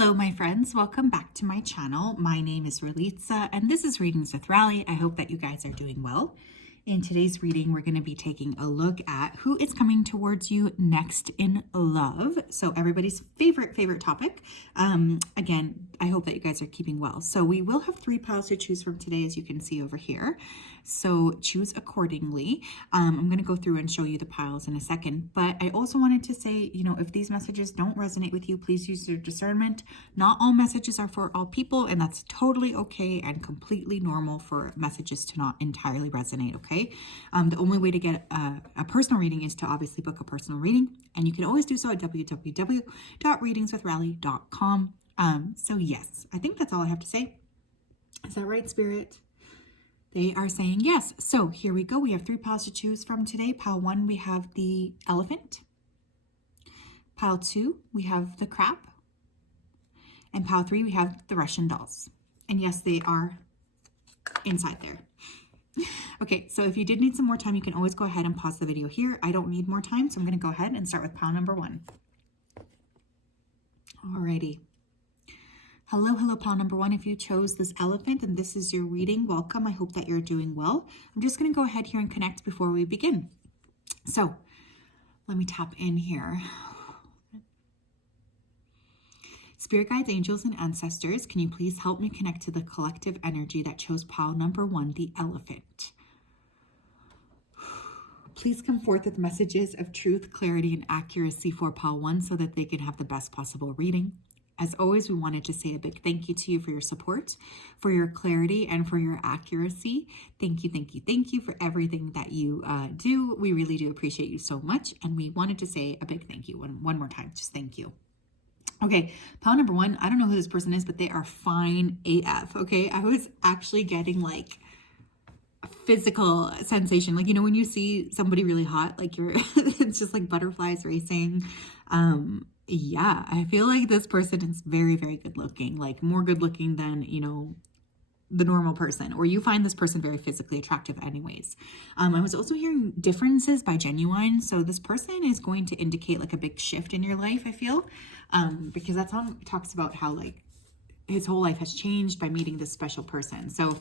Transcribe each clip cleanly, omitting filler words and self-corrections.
Hello, my friends. Welcome back to my channel. My name is Ralitza, and this is Readings with Rally. I hope that you guys are doing well. In today's reading, we're going to be taking a look at who is coming towards you next in love. So everybody's favorite topic. Again, I hope that you guys are keeping well. So we will have 3 piles to choose from today, as you can see over here. So choose accordingly. I'm going to go through and show you the piles in a second. But I also wanted to say, if these messages don't resonate with you, please use your discernment. Not all messages are for all people, and that's totally okay and completely normal for messages to not entirely resonate, okay? The only way to get a personal reading is to obviously book a personal reading, and you can always do so at www.readingswithrally.com. So yes, I think that's all I have to say. Is that right, Spirit? They are saying yes. So here we go. We have 3 piles to choose from today. Pile 1, we have the elephant. Pile 2, we have the crab. And pile 3, we have the Russian dolls. And yes, they are inside there. Okay, so if you did need some more time, you can always go ahead and pause the video here. I don't need more time, so I'm going to go ahead and start with pile number 1. Alrighty. Hello, pile number 1. If you chose this elephant and this is your reading, welcome. I hope that you're doing well. I'm just going to go ahead here and connect before we begin. So let me tap in here. Spirit guides, angels, and ancestors, can you please help me connect to the collective energy that chose pile number 1, the elephant? Please come forth with messages of truth, clarity, and accuracy for pile 1 so that they can have the best possible reading. As always, we wanted to say a big thank you to you for your support, for your clarity, and for your accuracy. Thank you for everything that you do. We really do appreciate you so much, and we wanted to say a big thank you one more time. Just thank you. Okay, pile number 1, I don't know who this person is, but they are fine AF, okay? I was actually getting like a physical sensation. Like, when you see somebody really hot, like it's just like butterflies racing. Yeah, I feel like this person is very good looking, like more good looking than, the normal person, or you find this person very physically attractive anyways. I was also hearing differences by genuine. So this person is going to indicate like a big shift in your life, I feel, because that song talks about how like his whole life has changed by meeting this special person. So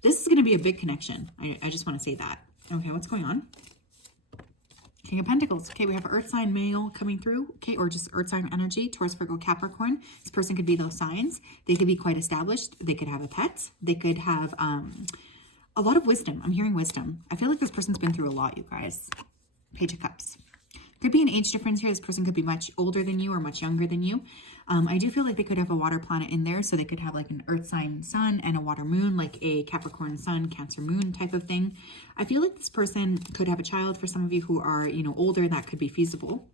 this is going to be a big connection. I just want to say that. Okay, what's going on? King of Pentacles. Okay, we have Earth sign male coming through. Okay, or just Earth sign energy. Taurus, Virgo, Capricorn. This person could be those signs. They could be quite established. They could have a pet. They could have a lot of wisdom. I'm hearing wisdom. I feel like this person's been through a lot, you guys. Page of Cups. Could be an age difference here. This person could be much older than you or much younger than you. I do feel like they could have a water planet in there. So they could have like an Earth sign sun and a water moon, like a Capricorn sun, Cancer moon type of thing. I feel like this person could have a child. For some of you who are, older, that could be feasible.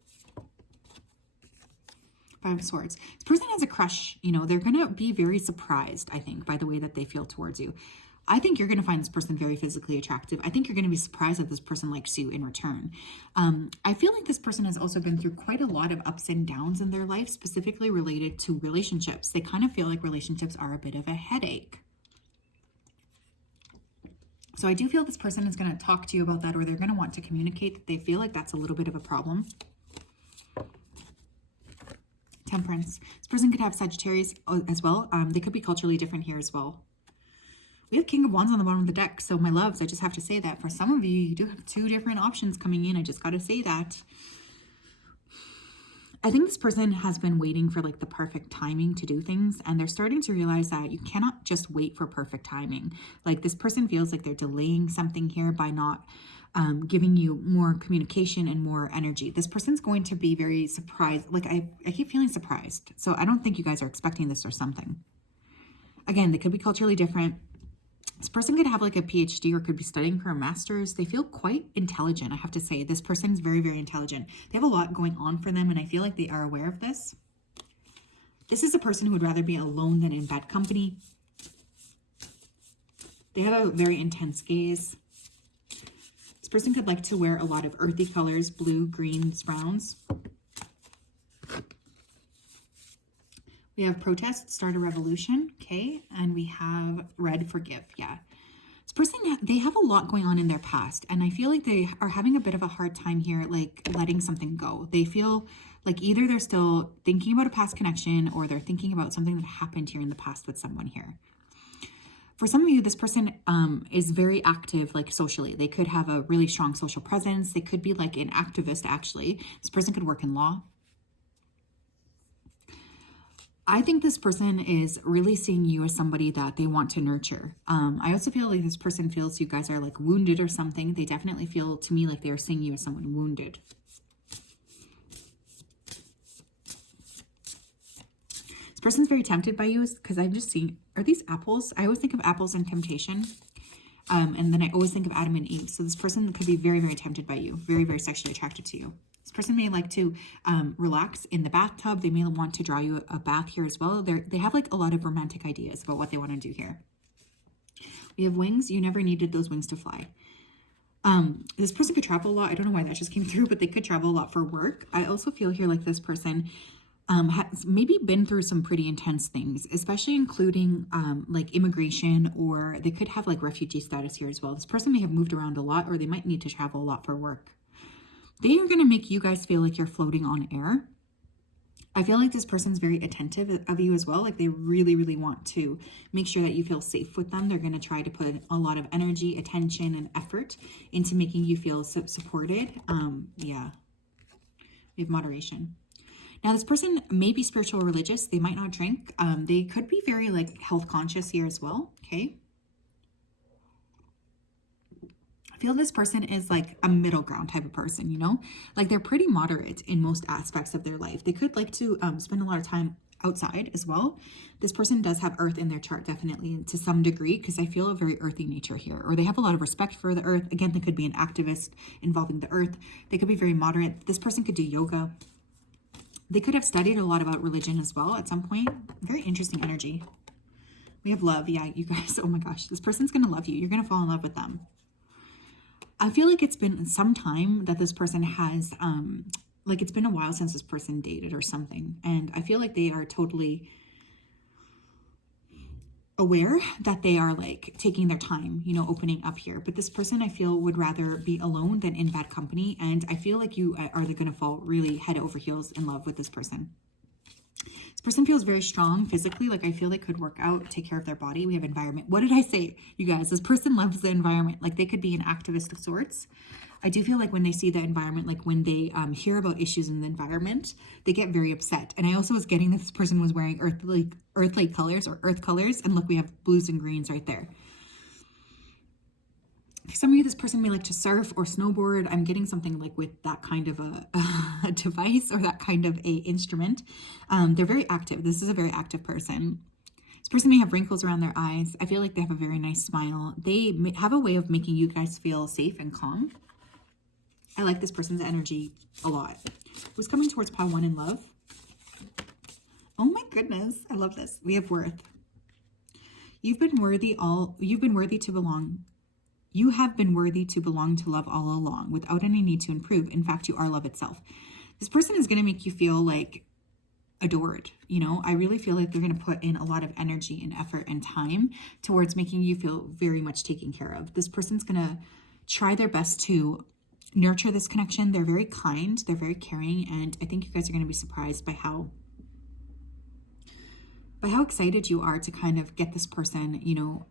5 of Swords. This person has a crush. They're going to be very surprised, I think, by the way that they feel towards you. I think you're going to find this person very physically attractive. I think you're going to be surprised that this person likes you in return. I feel like this person has also been through quite a lot of ups and downs in their life, specifically related to relationships. They kind of feel like relationships are a bit of a headache. So I do feel this person is going to talk to you about that, or they're going to want to communicate that they feel like that's a little bit of a problem. Temperance. This person could have Sagittarius as well. They could be culturally different here as well. We have King of Wands on the bottom of the deck. So my loves, I just have to say that for some of you, you do have 2 different options coming in. I just got to say that. I think this person has been waiting for like the perfect timing to do things. And they're starting to realize that you cannot just wait for perfect timing. Like this person feels like they're delaying something here by not giving you more communication and more energy. This person's going to be very surprised. Like I keep feeling surprised. So I don't think you guys are expecting this or something. Again, they could be culturally different. This person could have like a PhD or could be studying for a master's. They feel quite intelligent, I have to say. This person's very intelligent. They have a lot going on for them, and I feel like they are aware of this. This is a person who would rather be alone than in bad company. They have a very intense gaze. This person could like to wear a lot of earthy colors, blue, greens, browns. We have protest, start a revolution, okay? And we have red, forgive, yeah. This person, they have a lot going on in their past, and I feel like they are having a bit of a hard time here, like letting something go. They feel Like either they're still thinking about a past connection or they're thinking about something that happened here in the past with someone here. For some of you, this person is very active, like socially. They could have a really strong social presence. They could be like an activist, actually. This person could work in law. I think this person is really seeing you as somebody that they want to nurture. I also feel like this person feels you guys are like wounded or something. They definitely feel to me like they are seeing you as someone wounded. This person's very tempted by you because I'm just seeing, are these apples? I always think of apples and temptation. And then I always think of Adam and Eve. So this person could be very, very tempted by you, very, very sexually attracted to you. This person may like to relax in the bathtub. They may want to draw you a bath here as well. They have like a lot of romantic ideas about what they want to do here. We have wings. You never needed those wings to fly. This person could travel a lot. I don't know why that just came through, but they could travel a lot for work. I also feel here like this person has maybe been through some pretty intense things, especially including like immigration, or they could have like refugee status here as well. This person may have moved around a lot, or they might need to travel a lot for work. They are going to make you guys feel like you're floating on air. I feel like this person's very attentive of you as well. Like they really, really want to make sure that you feel safe with them. They're going to try to put a lot of energy, attention, and effort into making you feel supported. Yeah, we have moderation. Now, this person may be spiritual or religious. They might not drink. They could be very like health conscious here as well. Okay. I feel this person is like a middle ground type of person, you know, like they're pretty moderate in most aspects of their life. They could like to spend a lot of time outside as well. This person does have earth in their chart, definitely to some degree, because I feel a very earthy nature here, or they have a lot of respect for the earth. Again, they could be an activist involving the earth. They could be very moderate. This person could do yoga. They could have studied a lot about religion as well at some point. Very interesting energy. We have love. Yeah, you guys, oh my gosh, this person's going to love you. You're going to fall in love with them. I feel like it's been some time that this person has, like it's been a while since this person dated or something. And I feel like they are totally aware that they are like taking their time, you know, opening up here. But this person I feel would rather be alone than in bad company. And I feel like you are going to fall really head over heels in love with this person. This person feels very strong physically. Like I feel they could work out, take care of their body. We have environment. What did I say, you guys? This person loves the environment. Like they could be an activist of sorts. I do feel like when they see the environment, like when they hear about issues in the environment, they get very upset. And I also was getting this person was wearing earthly colors or earth colors. And look, we have blues and greens right there. For some of you, this person may like to surf or snowboard. I'm getting something like with that kind of a device or that kind of a instrument. They're very active. This is a very active person. This person may have wrinkles around their eyes. I feel like they have a very nice smile. They have a way of making you guys feel safe and calm. I like this person's energy a lot. Who's coming towards pile 1 in love? Oh my goodness. I love this. We have worth. You've been worthy to belong. You have been worthy to belong to love all along without any need to improve. In fact, you are love itself. This person is going to make you feel like adored. You know, I really feel like they're going to put in a lot of energy and effort and time towards making you feel very much taken care of. This person's going to try their best to nurture this connection. They're very kind. They're very caring. And I think you guys are going to be surprised by how excited you are to kind of get this person, you know,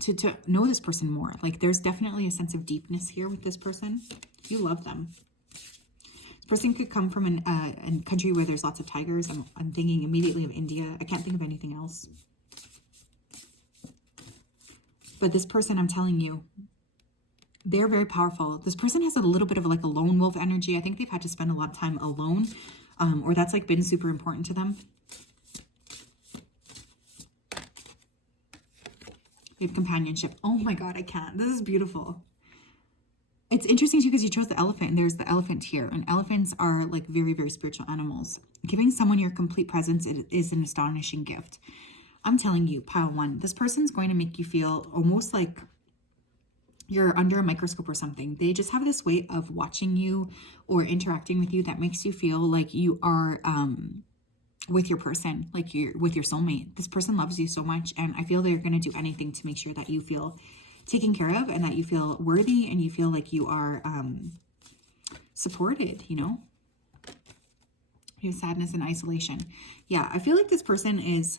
to know this person more. Like there's definitely a sense of deepness here with this person. You love them. This person could come from a country where there's lots of tigers. I'm thinking immediately of India. I can't think of anything else. But this person, I'm telling you, they're very powerful. This person has a little bit of like a lone wolf energy. I think they've had to spend a lot of time alone, or that's like been super important to them. We have companionship. Oh my God, I can't. This is beautiful. It's interesting too because you chose the elephant and there's the elephant here. And elephants are like very, very spiritual animals. Giving someone your complete presence is an astonishing gift. I'm telling you, pile 1, this person's going to make you feel almost like you're under a microscope or something. They just have this way of watching you or interacting with you that makes you feel like you are with your person, like you're with your soulmate. This person loves you so much, and I feel they're going to do anything to make sure that you feel taken care of and that you feel worthy and you feel like you are supported, you know. Sadness and isolation. Yeah, I feel like this person is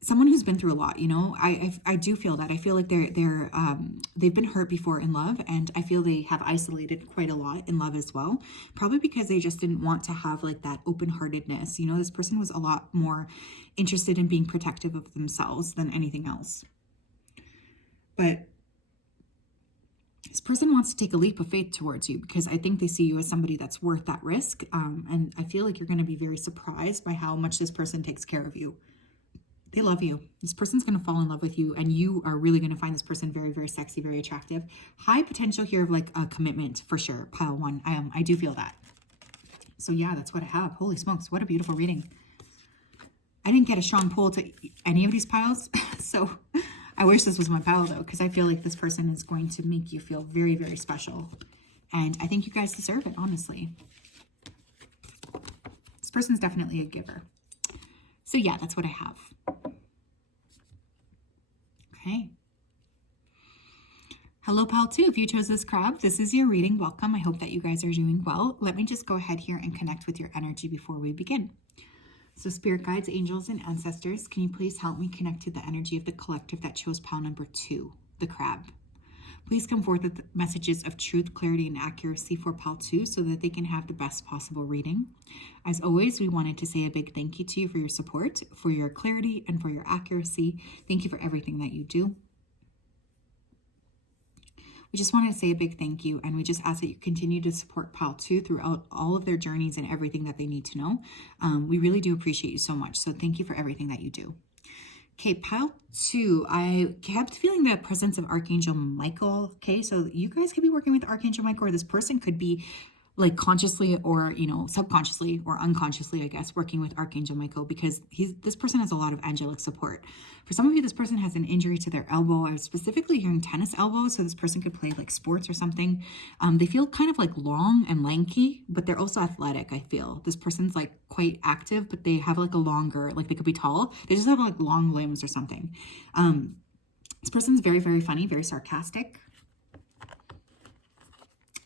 someone who's been through a lot, you know. I do feel that. I feel like they've been hurt before in love, and I feel they have isolated quite a lot in love as well. Probably because they just didn't want to have like that open-heartedness. You know, this person was a lot more interested in being protective of themselves than anything else. But this person wants to take a leap of faith towards you because I think they see you as somebody that's worth that risk. And I feel like you're going to be very surprised by how much this person takes care of you. They love you. This person's going to fall in love with you, and you are really going to find this person very, very sexy, very attractive. High potential here of like a commitment for sure. Pile 1. I do feel that. So yeah, that's what I have. Holy smokes. What a beautiful reading. I didn't get a strong pull to any of these piles. So I wish this was my pile though, because I feel like this person is going to make you feel very, very special. And I think you guys deserve it, honestly. This person's definitely a giver. So yeah, that's what I have. Okay. Hello, pile 2. If you chose this crab, this is your reading. Welcome. I hope that you guys are doing well. Let me just go ahead here and connect with your energy before we begin. So spirit guides, angels, and ancestors, can you please help me connect to the energy of the collective that chose pile number 2, the crab? Please come forth with messages of truth, clarity, and accuracy for pile 2 so that they can have the best possible reading. As always, we wanted to say a big thank you to you for your support, for your clarity, and for your accuracy. Thank you for everything that you do. We just wanted to say a big thank you, and we just ask that you continue to support pile 2 throughout all of their journeys and everything that they need to know. We really do appreciate you so much, so thank you for everything that you do. Okay, pile 2, I kept feeling the presence of Archangel Michael. Okay, so you guys could be working with Archangel Michael, or this person could be like consciously or, you know, subconsciously or unconsciously, I guess, working with Archangel Michael, because this person has a lot of angelic support. For some of you, this person has an injury to their elbow. I was specifically hearing tennis elbow, so this person could play like sports or something. They feel kind of like long and lanky, but they're also athletic, I feel. This person's like quite active, but they have like a longer, like they could be tall. They just have like long limbs or something. This person's very, very funny, very sarcastic.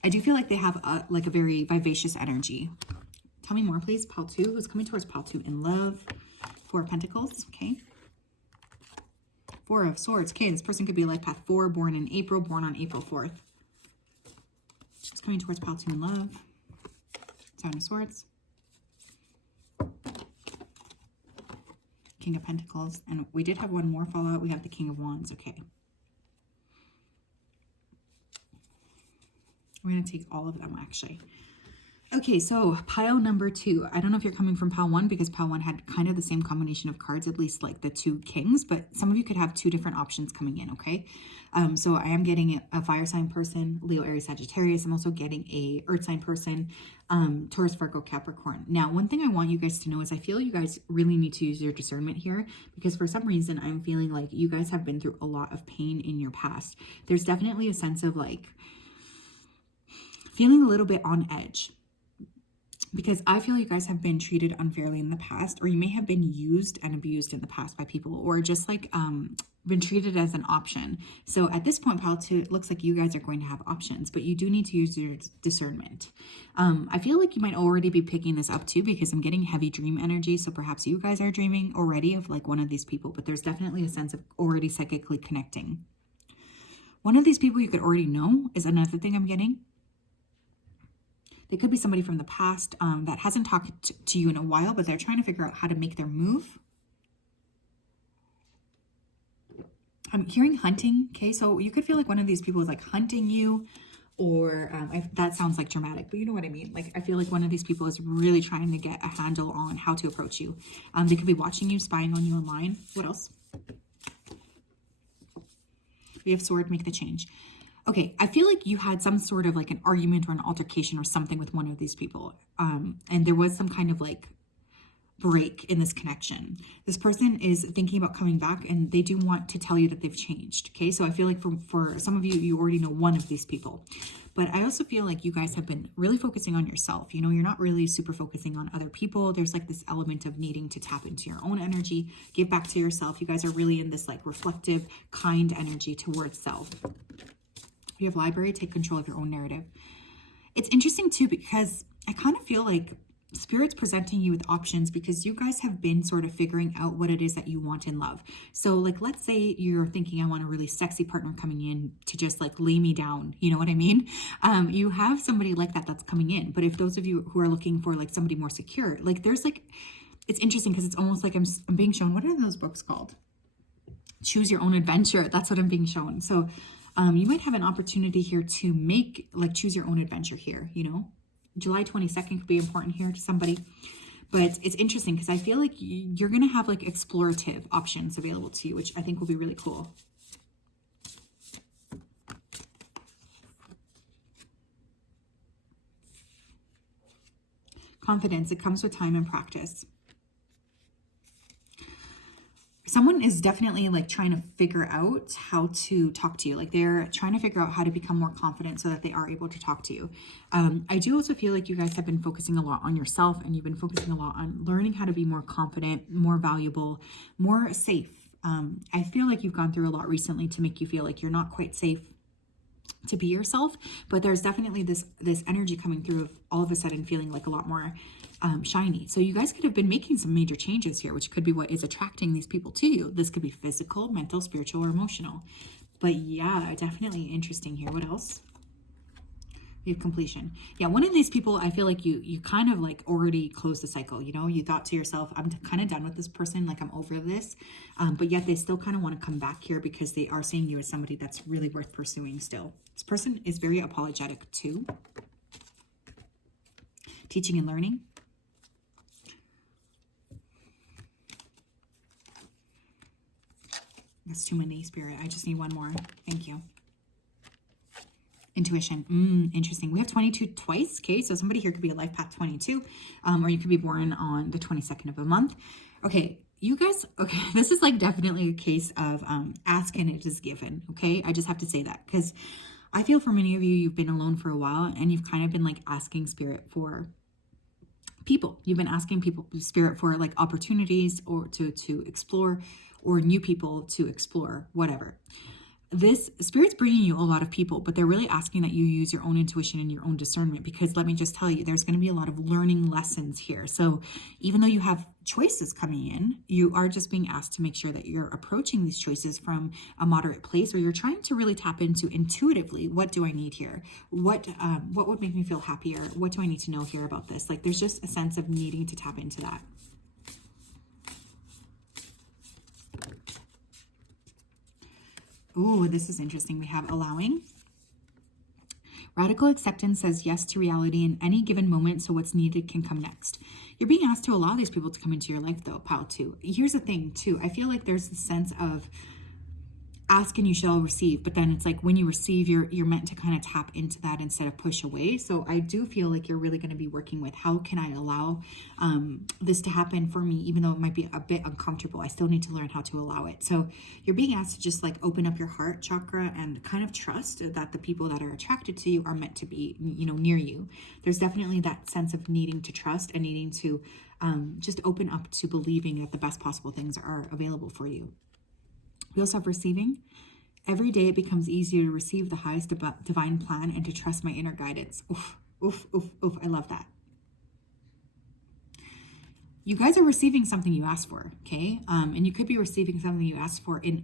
I do feel like they have a very vivacious energy. Tell me more, please. Pile 2, who's coming towards pile 2 in love? 4 of Pentacles, okay. 4 of Swords, okay. This person could be life path 4, born in April, born on April 4th. Who's coming towards pile 2 in love? 7 of Swords. King of Pentacles, and we did have one more fall out. We have the King of Wands, okay. We're going to take all of them, actually. Okay, so pile number 2. I don't know if you're coming from pile 1, because pile 1 had kind of the same combination of cards, at least like the 2 kings, but some of you could have 2 different options coming in, okay? So I am getting a fire sign person, Leo, Aries, Sagittarius. I'm also getting a earth sign person, Taurus, Virgo, Capricorn. Now, one thing I want you guys to know is I feel you guys really need to use your discernment here, because for some reason I'm feeling like you guys have been through a lot of pain in your past. There's definitely a sense of like feeling a little bit on edge, because I feel you guys have been treated unfairly in the past, or you may have been used and abused in the past by people, or just like been treated as an option. So at this point, pile 2, it looks like you guys are going to have options, but you do need to use your discernment. I feel like you might already be picking this up too, because I'm getting heavy dream energy. So perhaps you guys are dreaming already of like one of these people, but there's definitely a sense of already psychically connecting. One of these people you could already know is another thing I'm getting. They could be somebody from the past that hasn't talked to you in a while, but they're trying to figure out how to make their move. I'm hearing hunting. Okay, so you could feel like one of these people is like hunting you, or that sounds like dramatic, but you know what I mean. Like I feel like one of these people is really trying to get a handle on how to approach you. They could be watching you, spying on you online. What else? We have sword, make the change. Okay, I feel like you had some sort of like an argument or an altercation or something with one of these people. And there was some kind of like break in this connection. This person is thinking about coming back, and they do want to tell you that they've changed. Okay, so I feel like for some of you, you already know one of these people. But I also feel like you guys have been really focusing on yourself. You know, you're not really super focusing on other people. There's like this element of needing to tap into your own energy, give back to yourself. You guys are really in this like reflective, kind energy towards self. You have library, take control of your own narrative. It's interesting too, because I kind of feel like Spirit's presenting you with options because you guys have been sort of figuring out what it is that you want in love. So like, let's say you're thinking, I want a really sexy partner coming in to just like lay me down. You know what I mean? You have somebody like that that's coming in. But if those of you who are looking for like somebody more secure, like there's like, it's interesting because it's almost like I'm being shown, what are those books called? Choose Your Own Adventure. That's what I'm being shown. So you might have an opportunity here to make, like, choose your own adventure here, you know? July 22nd could be important here to somebody. But it's interesting because I feel like you're going to have, like, explorative options available to you, which I think will be really cool. Confidence. It comes with time and practice. Someone is definitely like trying to figure out how to talk to you. Like they're trying to figure out how to become more confident so that they are able to talk to you. I do also feel like you guys have been focusing a lot on yourself, and you've been focusing a lot on learning how to be more confident, more valuable, more safe. I feel like you've gone through a lot recently to make you feel like you're not quite safe to be yourself, but there's definitely this energy coming through of all of a sudden feeling like a lot more shiny. So you guys could have been making some major changes here, which could be what is attracting these people to you. This could be physical, mental, spiritual, or emotional. But yeah, definitely interesting here. What else? We have completion. Yeah, one of these people, I feel like you kind of like already closed the cycle. You know, you thought to yourself, I'm kind of done with this person, like I'm over this. But yet they still kind of want to come back here because they are seeing you as somebody that's really worth pursuing still. This person is very apologetic too. Teaching and learning. That's too many, Spirit. I just need one more. Thank you. Intuition. Interesting. We have 22 twice. Okay, so somebody here could be a life path 22, or you could be born on the 22nd of a month. Okay, you guys, okay, this is like definitely a case of ask and it is given. Okay, I just have to say that because I feel for many of you, you've been alone for a while and you've kind of been like asking Spirit for people. You've been asking people, Spirit, for like opportunities or to explore, or new people to explore, whatever. This Spirit's bringing you a lot of people, but they're really asking that you use your own intuition and your own discernment, because let me just tell you, there's going to be a lot of learning lessons here. So even though you have choices coming in, you are just being asked to make sure that you're approaching these choices from a moderate place, or you're trying to really tap into intuitively, what do I need here? What would make me feel happier? What do I need to know here about this? Like there's just a sense of needing to tap into that. Ooh, this is interesting. We have allowing. Radical acceptance says yes to reality in any given moment, so what's needed can come next. You're being asked to allow these people to come into your life, though, pal, too. Here's the thing, too. I feel like there's this sense of ask and you shall receive, but then it's like when you receive, you're meant to kind of tap into that instead of push away. So I do feel like you're really going to be working with, how can I allow this to happen for me, even though it might be a bit uncomfortable. I still need to learn how to allow it. So you're being asked to just like open up your heart chakra and kind of trust that the people that are attracted to you are meant to be, you know, near you. There's definitely that sense of needing to trust and needing to just open up to believing that the best possible things are available for you. We also have receiving. Every day it becomes easier to receive the highest divine plan and to trust my inner guidance. Oof, oof, oof, oof. I love that. You guys are receiving something you asked for, okay? And you could be receiving something you asked for in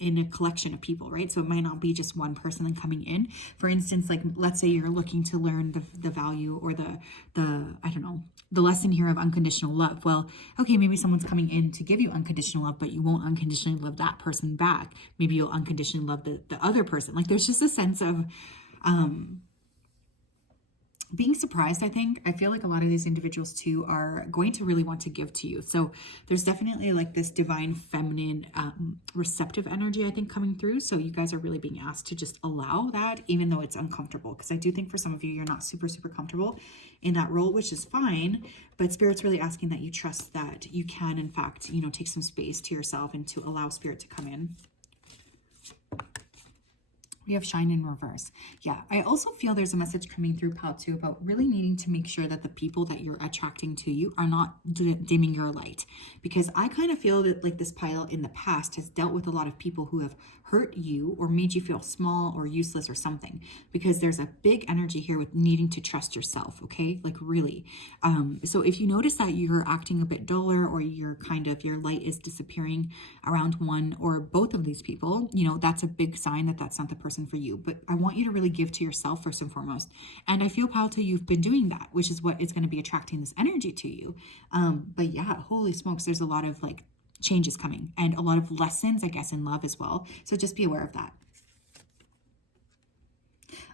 a collection of people, right? So it might not be just one person coming in. For instance, like let's say you're looking to learn the value or the I don't know, the lesson here of unconditional love. Well, okay, maybe someone's coming in to give you unconditional love, but you won't unconditionally love that person back. Maybe you'll unconditionally love the other person. Like there's just a sense of being surprised. I feel like a lot of these individuals too are going to really want to give to you. So there's definitely like this divine feminine receptive energy, I think, coming through. So you guys are really being asked to just allow that, even though it's uncomfortable, because I do think for some of you, you're not super comfortable in that role, which is fine. But Spirit's really asking that you trust that you can, in fact, you know, take some space to yourself and to allow Spirit to come in. We have shine in reverse. Yeah, I also feel there's a message coming through pile 2 about really needing to make sure that the people that you're attracting to you are not dimming your light. Because I kind of feel that like this pile in the past has dealt with a lot of people who have hurt you or made you feel small or useless or something. Because there's a big energy here with needing to trust yourself, okay? Like really. So if you notice that you're acting a bit duller or you're kind of, your light is disappearing around one or both of these people, you know, that's a big sign that that's not the person for you. But I want you to really give to yourself first and foremost. And I feel, pile 2, you've been doing that, which is what is going to be attracting this energy to you. But yeah, holy smokes, there's a lot of like changes coming and a lot of lessons, I guess, in love as well. So just be aware of that.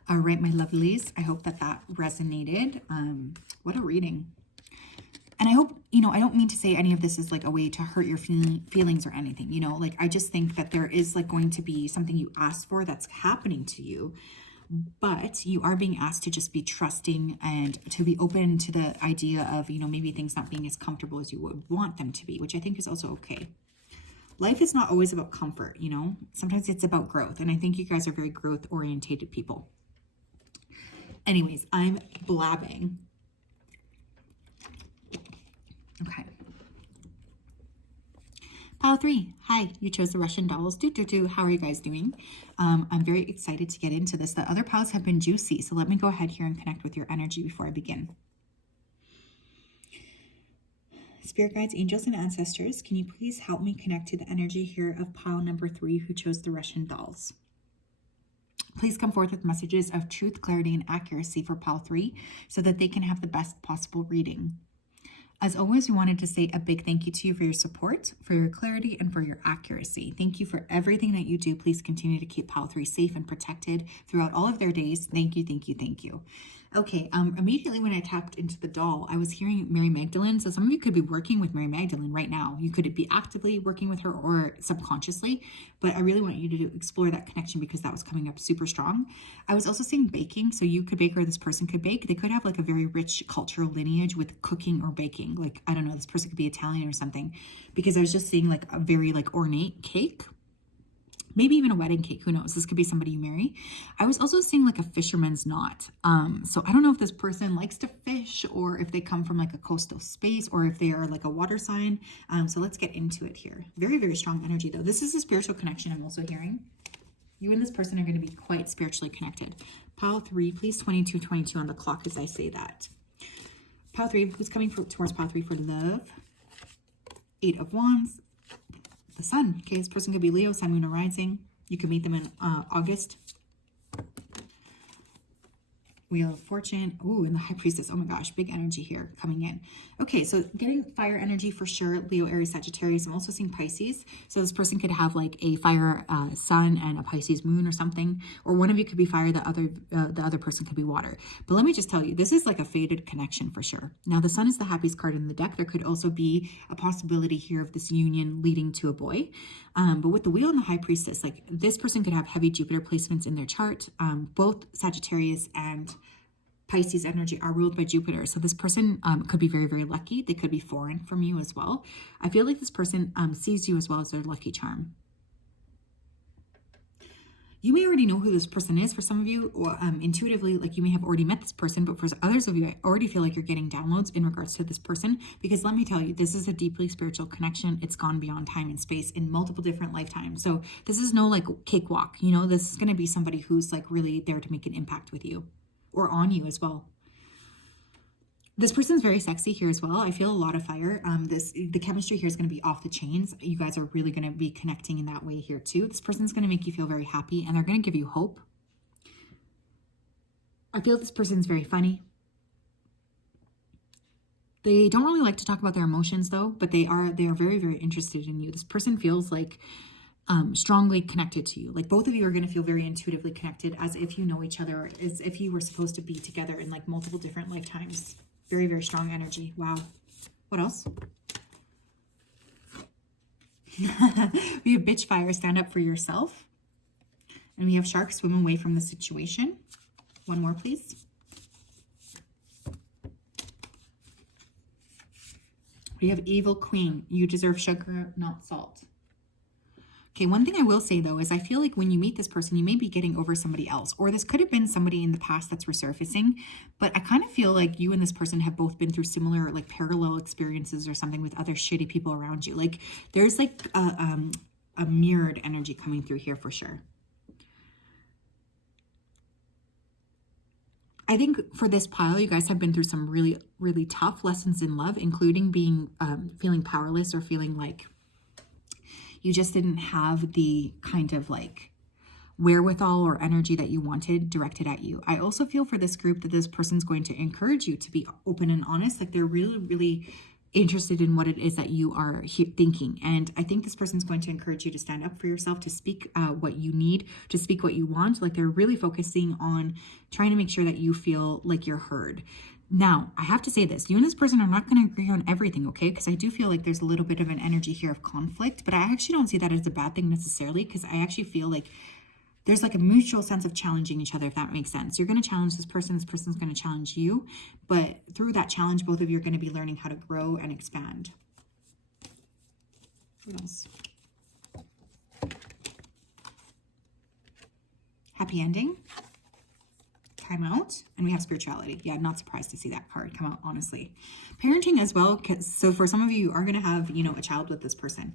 All right, my lovelies, I hope that that resonated. What a reading. And I hope, you know, I don't mean to say any of this is like a way to hurt your feelings or anything, you know, like I just think that there is like going to be something you asked for that's happening to you, but you are being asked to just be trusting and to be open to the idea of, you know, maybe things not being as comfortable as you would want them to be, which I think is also okay. Life is not always about comfort, you know, sometimes it's about growth. And I think you guys are very growth orientated people. Anyways, I'm blabbing. Okay. Pile 3, hi, you chose the Russian dolls. How are you guys doing? I'm very excited to get into this. The other piles have been juicy, so let me go ahead here and connect with your energy before I begin. Spirit guides, angels, and ancestors, can you please help me connect to the energy here of pile number 3 who chose the Russian dolls? Please come forth with messages of truth, clarity, and accuracy for pile 3 so that they can have the best possible reading. As always, we wanted to say a big thank you to you for your support, for your clarity, and for your accuracy. Thank you for everything that you do. Please continue to keep pile 3 safe and protected throughout all of their days. Thank you, thank you, thank you. Okay, immediately when I tapped into the doll, I was hearing Mary Magdalene. So some of you could be working with Mary Magdalene right now. You could be actively working with her or subconsciously, but I really want you to explore that connection because that was coming up super strong. I was also seeing baking. So you could bake or this person could bake. They could have like a very rich cultural lineage with cooking or baking. Like, I don't know, this person could be Italian or something, because I was just seeing like a very like ornate cake. Maybe even a wedding cake, who knows? This could be somebody you marry. I was also seeing like a fisherman's knot. So I don't know if this person likes to fish or if they come from like a coastal space or if they are like a water sign. So let's get into it here. Very, very strong energy though. This is a spiritual connection I'm also hearing. You and this person are going to be quite spiritually connected. Pile 3, please 2222 on the clock as I say that. Pile 3, who's coming towards pile 3 for love? 8 of Wands. The sun. Okay, this person could be Leo, sun, moon, or rising. You could meet them in August. Wheel of Fortune. Ooh, and the High Priestess. Oh my gosh, big energy here coming in. Okay, so getting fire energy for sure. Leo, Aries, Sagittarius. I'm also seeing Pisces. So this person could have like a fire sun and a Pisces moon or something. Or one of you could be fire, the other person could be water. But let me just tell you, this is like a fated connection for sure. Now, the sun is the happiest card in the deck. There could also be a possibility here of this union leading to a boy. But with the Wheel and the High Priestess, like this person could have heavy Jupiter placements in their chart. Both Sagittarius and Pisces energy are ruled by Jupiter. So this person could be very, very lucky. They could be foreign from you as well. I feel like this person sees you as well as their lucky charm. You may already know who this person is. For some of you, or, intuitively, like you may have already met this person, but for others of you, I already feel like you're getting downloads in regards to this person, because let me tell you, this is a deeply spiritual connection. It's gone beyond time and space in multiple different lifetimes. So this is no like cakewalk, you know, this is going to be somebody who's like really there to make an impact with you or on you as well. This person's very sexy here as well. I feel a lot of fire. The chemistry here is going to be off the chains. You guys are really going to be connecting in that way here too. This person's going to make you feel very happy and they're going to give you hope. I feel this person's very funny. They don't really like to talk about their emotions though, but they are very, very interested in you. This person feels like strongly connected to you. Like both of you are going to feel very intuitively connected, as if you know each other, as if you were supposed to be together in like multiple different lifetimes. Very, very strong energy. Wow. What else? We have bitch fire, stand up for yourself. And we have shark, swim away from the situation. One more, please. We have evil queen. You deserve sugar, not salt. Okay, one thing I will say though is I feel like when you meet this person, you may be getting over somebody else, or this could have been somebody in the past that's resurfacing. But I kind of feel like you and this person have both been through similar, like parallel experiences or something with other shitty people around you. Like there's like a mirrored energy coming through here for sure. I think for this pile, you guys have been through some really, really tough lessons in love, including being feeling powerless or feeling like you just didn't have the kind of like wherewithal or energy that you wanted directed at you. I also feel for this group that this person's going to encourage you to be open and honest. Like they're really, really interested in what it is that you are thinking. And I think this person's going to encourage you to stand up for yourself, to speak what you need, to speak what you want. Like they're really focusing on trying to make sure that you feel like you're heard. Now, I have to say this, you and this person are not going to agree on everything, okay? Because I do feel like there's a little bit of an energy here of conflict, but I actually don't see that as a bad thing necessarily, because I actually feel like there's like a mutual sense of challenging each other, if that makes sense. You're going to challenge this person's going to challenge you, but through that challenge, both of you are going to be learning how to grow and expand. What else? Happy ending. Time out. And we have spirituality. Yeah, not surprised to see that card come out, honestly. Parenting as well. So for some of you are going to have, you know, a child with this person.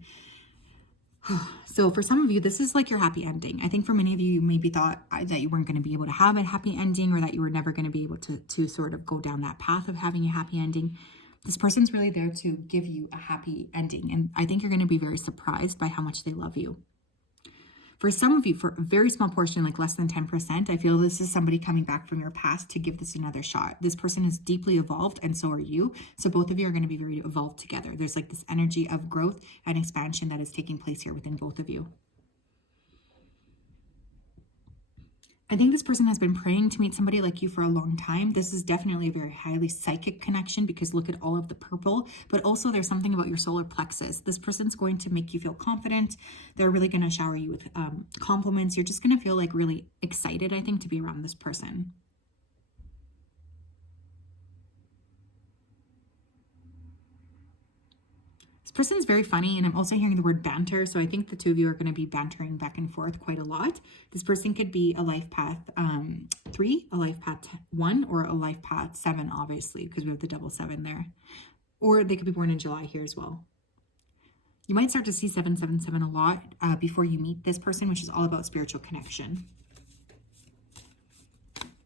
So for some of you, this is like your happy ending. I think for many of you, you maybe thought that you weren't going to be able to have a happy ending, or that you were never going to be able to sort of go down that path of having a happy ending. This person's really there to give you a happy ending. And I think you're going to be very surprised by how much they love you. For some of you, for a very small portion, like less than 10%, I feel this is somebody coming back from your past to give this another shot. This person is deeply evolved, and so are you. So both of you are going to be very evolved together. There's like this energy of growth and expansion that is taking place here within both of you. I think this person has been praying to meet somebody like you for a long time. This is definitely a very highly psychic connection, because look at all of the purple, but also there's something about your solar plexus. This person's going to make you feel confident. They're really going to shower you with compliments. You're just going to feel like really excited, I think, to be around this person. This person's very funny, and I'm also hearing the word banter, so I think the two of you are going to be bantering back and forth quite a lot. This person could be a life path 3, a life path 1, or a life path 7, obviously, because we have the double 7 there. Or they could be born in July here as well. You might start to see 777 a lot before you meet this person, which is all about spiritual connection.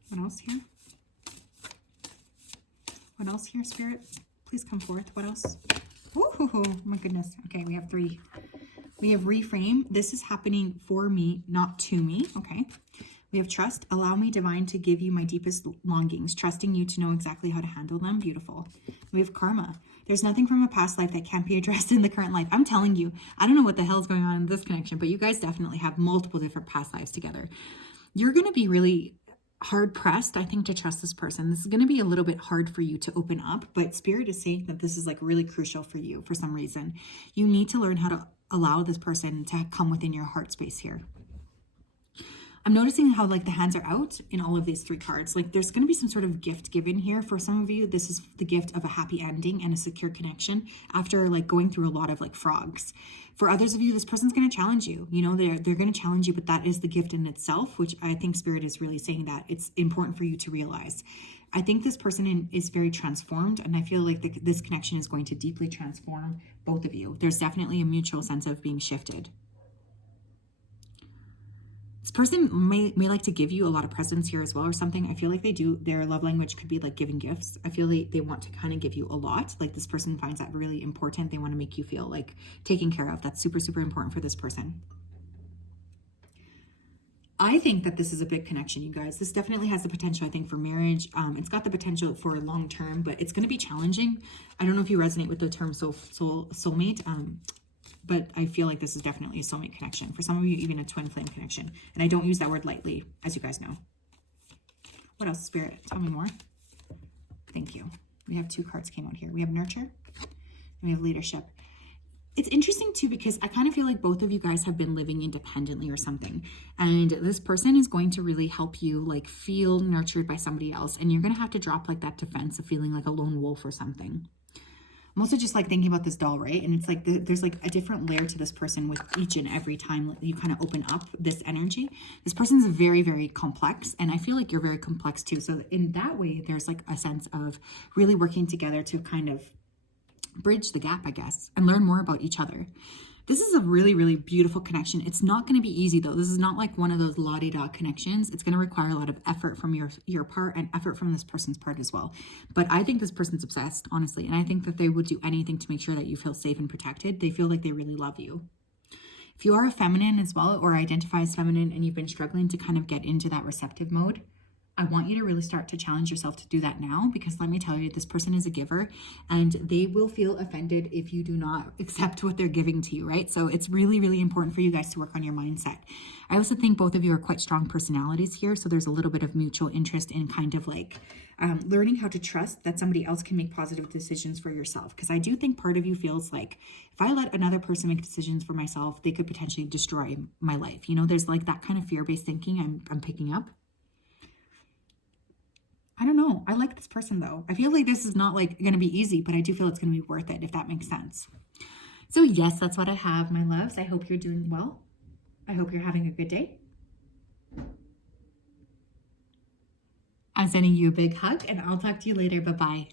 What else here? What else here, Spirit? Please come forth. What else? Oh my goodness. Okay, we have 3. We have reframe. This is happening for me, not to me. Okay. We have trust. Allow me, divine, to give you my deepest longings, trusting you to know exactly how to handle them. Beautiful. We have karma. There's nothing from a past life that can't be addressed in the current life. I'm telling you, I don't know what the hell is going on in this connection, but you guys definitely have multiple different past lives together. You're going to be really hard pressed, I think, to trust this person. This is going to be a little bit hard for you to open up, but Spirit is saying that this is like really crucial for you for some reason. You need to learn how to allow this person to come within your heart space here. I'm noticing how like the hands are out in all of these 3 cards. Like there's going to be some sort of gift given here. For some of you, this is the gift of a happy ending and a secure connection after like going through a lot of like frogs. For others of you, this person's going to challenge you. You know, they're going to challenge you, but that is the gift in itself, which I think Spirit is really saying that it's important for you to realize. I think this person is very transformed, and I feel like this connection is going to deeply transform both of you. There's definitely a mutual sense of being shifted. This person may like to give you a lot of presents here as well or something. I feel like they do. Their love language could be like giving gifts. I feel like they want to kind of give you a lot. Like this person finds that really important. They want to make you feel like taken care of. That's super, super important for this person. I think that this is a big connection, you guys. This definitely has the potential, I think, for marriage. It's got the potential for long term, but it's going to be challenging. I don't know if you resonate with the term soulmate. But I feel like this is definitely a soulmate connection. For some of you, even a twin flame connection. And I don't use that word lightly, as you guys know. What else, Spirit? Tell me more. Thank you. We have 2 cards came out here. We have nurture and we have leadership. It's interesting too, because I kind of feel like both of you guys have been living independently or something. And this person is going to really help you like feel nurtured by somebody else. And you're going to have to drop like that defense of feeling like a lone wolf or something. I'm also just like thinking about this doll, right? And it's like there's like a different layer to this person with each and every time you kind of open up this energy. This person's very, very complex, and I feel like you're very complex too. So in that way, there's like a sense of really working together to kind of bridge the gap, I guess, and learn more about each other. This is a really, really beautiful connection. It's not going to be easy though. This is not like one of those la-di-da connections. It's going to require a lot of effort from your part and effort from this person's part as well. But I think this person's obsessed, honestly. And I think that they would do anything to make sure that you feel safe and protected. They feel like they really love you. If you are a feminine as well, or identify as feminine, and you've been struggling to kind of get into that receptive mode, I want you to really start to challenge yourself to do that now, because let me tell you, this person is a giver and they will feel offended if you do not accept what they're giving to you, right? So it's really, really important for you guys to work on your mindset. I also think both of you are quite strong personalities here. So there's a little bit of mutual interest in kind of like learning how to trust that somebody else can make positive decisions for yourself. Because I do think part of you feels like, if I let another person make decisions for myself, they could potentially destroy my life. You know, there's like that kind of fear-based thinking I'm picking up. I don't know. I like this person though. I feel like this is not like going to be easy, but I do feel it's going to be worth it, if that makes sense. So yes, that's what I have, my loves. I hope you're doing well. I hope you're having a good day. I'm sending you a big hug, and I'll talk to you later. Bye-bye.